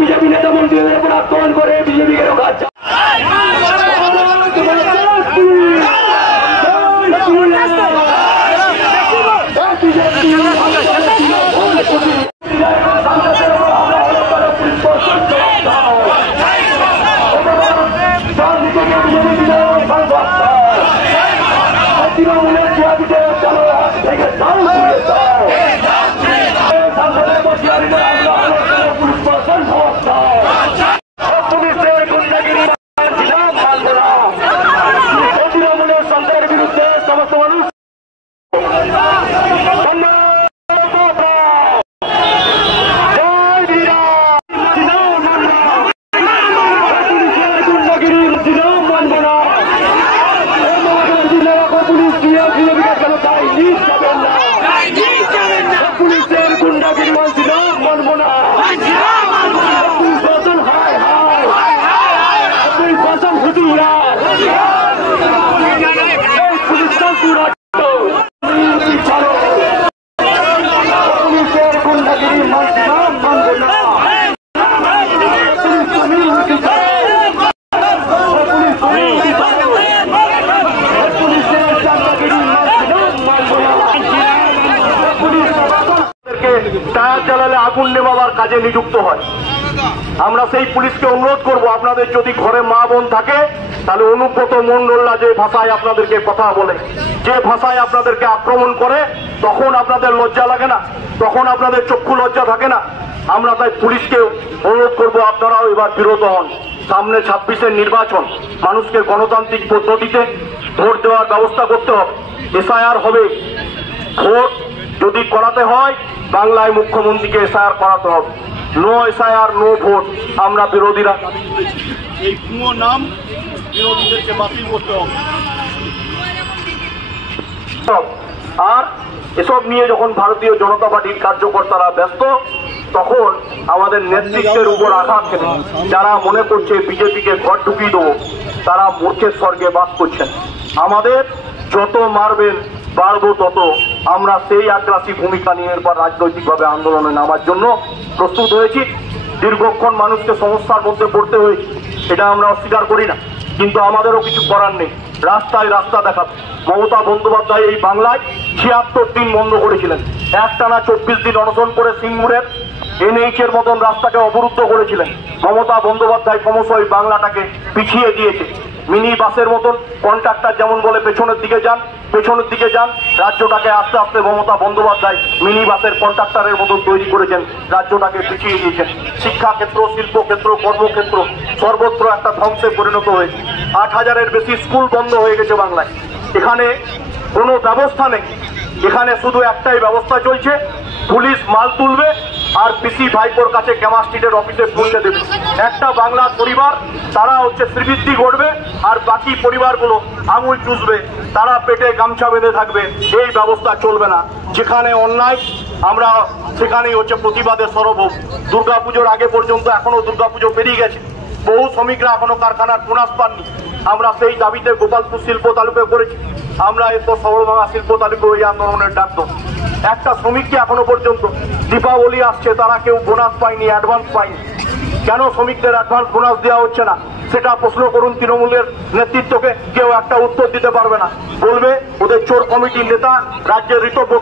BJP নেতা মন্ত্রীদের উপর আক্রমণ করে বিজেপিকে রোখার তৃণমূলের থেকে পুলিশের গুন্ডাগিরি তৃণমূলের সরকারের বিরুদ্ধে সমস্ত মানুষ পুলিশের গুন্ডাগিরি মানছি না, মানব না। শাসন হায় হায়, শাসন হুজুরা পুলিশের গুন্ডাগিরি মানছি না, মানব না। টায়ার জ্বালালে আগুন নেভাবার কাজে নিযুক্ত হয়। আমরা সেই পুলিশকে অনুরোধ করব, আপনাদের যদি ঘরে মা বোন থাকে তাহলে অনুব্রত মণ্ডলরা যে ভাষায় আপনাদেরকে কথা বলে, যে ভাষায় আপনাদেরকে আক্রমণ করে, তখন আপনাদের লজ্জা লাগে না? তখন আপনাদের চক্ষু লজ্জা থাকে না? আমরা তাই পুলিশকে অনুরোধ করব, আপনারাও এবার বিরত হন। সামনে 26-এর নির্বাচন, মানুষকে গণতান্ত্রিক পদ্ধতিতে ভোট দেওয়ার ব্যবস্থা করতে হবে। এসআইআর হবে, ভোট যদি করাতে হয় বাংলায় মুখ্যমন্ত্রীকে এসআইআর করাতে হবে। No SIR no vote. আমরা বিরোধীরা এই পুরো নাম বিরোধীদেরকে বাতিল করতে হবে। আর এসব নিয়ে যখন ভারতীয় জনতা পার্টির কার্যকর্তারা ব্যস্ত, তখন আমাদের নেতৃত্বের উপর আঘাত খেলে যারা মনে করছে বিজেপিকে ঘর ঢুকিয়ে দেবো, তারা মূর্খের স্বর্গে বাস করছেন। আমাদের যত মারবেন বাড়বো তত আমরা সেই আগ্রাসী ভূমিকা নিয়ে এরপর রাজনৈতিকভাবে আন্দোলনে নামার জন্য প্রস্তুত হয়েছি। দীর্ঘক্ষণ মানুষকে সমস্যার মধ্যে পড়তে হয়েছে, এটা আমরা অস্বীকার করি না, কিন্তু আমাদেরও কিছু করার নেই। রাস্তায় রাস্তা দেখাবে। মমতা বন্দ্যোপাধ্যায় এই বাংলায় ৭৬ দিন বন্ধ করেছিলেন, একটানা ২৪ দিন অনশন করে সিঙ্গুরের এনএইচের মতন রাস্তাকে অবরুদ্ধ করেছিলেন। মমতা বন্দ্যোপাধ্যায় ক্রমশই বাংলাটাকে পিছিয়ে দিয়েছে। মিনি বাসের মতন কন্ট্রাক্টর যেমন বলে পেছনের দিকে যান, পেছনের দিকে যান, রাজ্যটাকে আস্তে আস্তে মমতা বন্দ্যোপাধ্যায় মিনি বাসের কন্ট্রাক্টরের মতন তৈরি করেছেন, রাজ্যটাকে পিছিয়ে দিয়েছেন। শিক্ষাক্ষেত্র, শিল্পক্ষেত্র, কর্মক্ষেত্র সর্বত্র একটা ধ্বংসে পরিণত হয়েছে। ৮,০০০-এর বেশি স্কুল বন্ধ হয়ে গেছে বাংলায়। এখানে কোনো ব্যবস্থা নেই, এখানে শুধু একটাই ব্যবস্থা চলছে, পুলিশ মাল তুলবে আর পিসি ভাইপোর কাছে ক্যামা স্ট্রিটের অফিসে পৌঁছে দেবে। একটা বাংলার পরিবার তারা শ্রীবৃদ্ধি করবে, আর বাকি পরিবারগুলো আঙুল চুষবে, তারা পেটে গামছা বেঁধে থাকবে। এই ব্যবস্থা চলবে না। যেখানে অন্যায় আমরা সেখানেই প্রতিবাদের সরব হোক। দুর্গাপুজোর আগে পর্যন্ত এখনো দুর্গাপুজো পেরিয়ে গেছে, বহু শ্রমিকরা এখনো কারখানার বোনাস পাননি। আমরা সেই দাবিতে গোপালপুর শিল্প তালুকে করেছি, আমরা এরপর সবরভাঙা শিল্প তালুকে এই আন্দোলনের ডাক দেব। একটা শ্রমিককে এখনো পর্যন্ত, দীপাবলি আসছে, তারা কেউ বোনাস পায়নি, অ্যাডভান্স পায়নি। কেন শ্রমিকদের অ্যাডভান্স বোনাস দেওয়া হচ্ছে না সেটা প্রশ্ন করুন তৃণমূলের নেতৃত্বকে, কেউ একটা উত্তর দিতে পারবে না। বলবে ওদের চোর কমিটির নেতা রাজ্যের ঋত